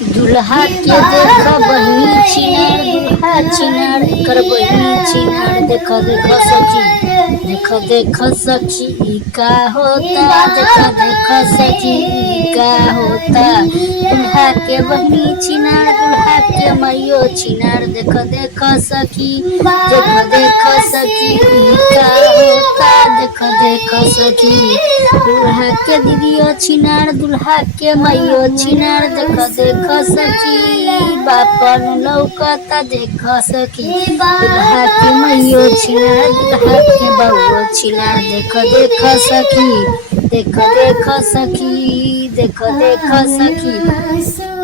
दुल्हा के देख बहिनी छिनार, दुल्हा छिनार एकर बहिनी छिनार। देख देख सखी, देख देख सखी ई का होता, देख देख सखी ई का होता। दुल्हा के बहिनी छिनार, दुल्हा के मैयो छिनार। देख देख सखी, देख देख सखी ई का होता, देख देख सखी। दुल्हा के दीदियो छिनार, दुल्हा के मैयो छिनार। देख देख सखी बापन लौकता, देख सखी दुल्हा के मैयो छिनार, दुल्हा के बउओ छिनार। देख देख सखी, देख देख सखी, देख देख सखी।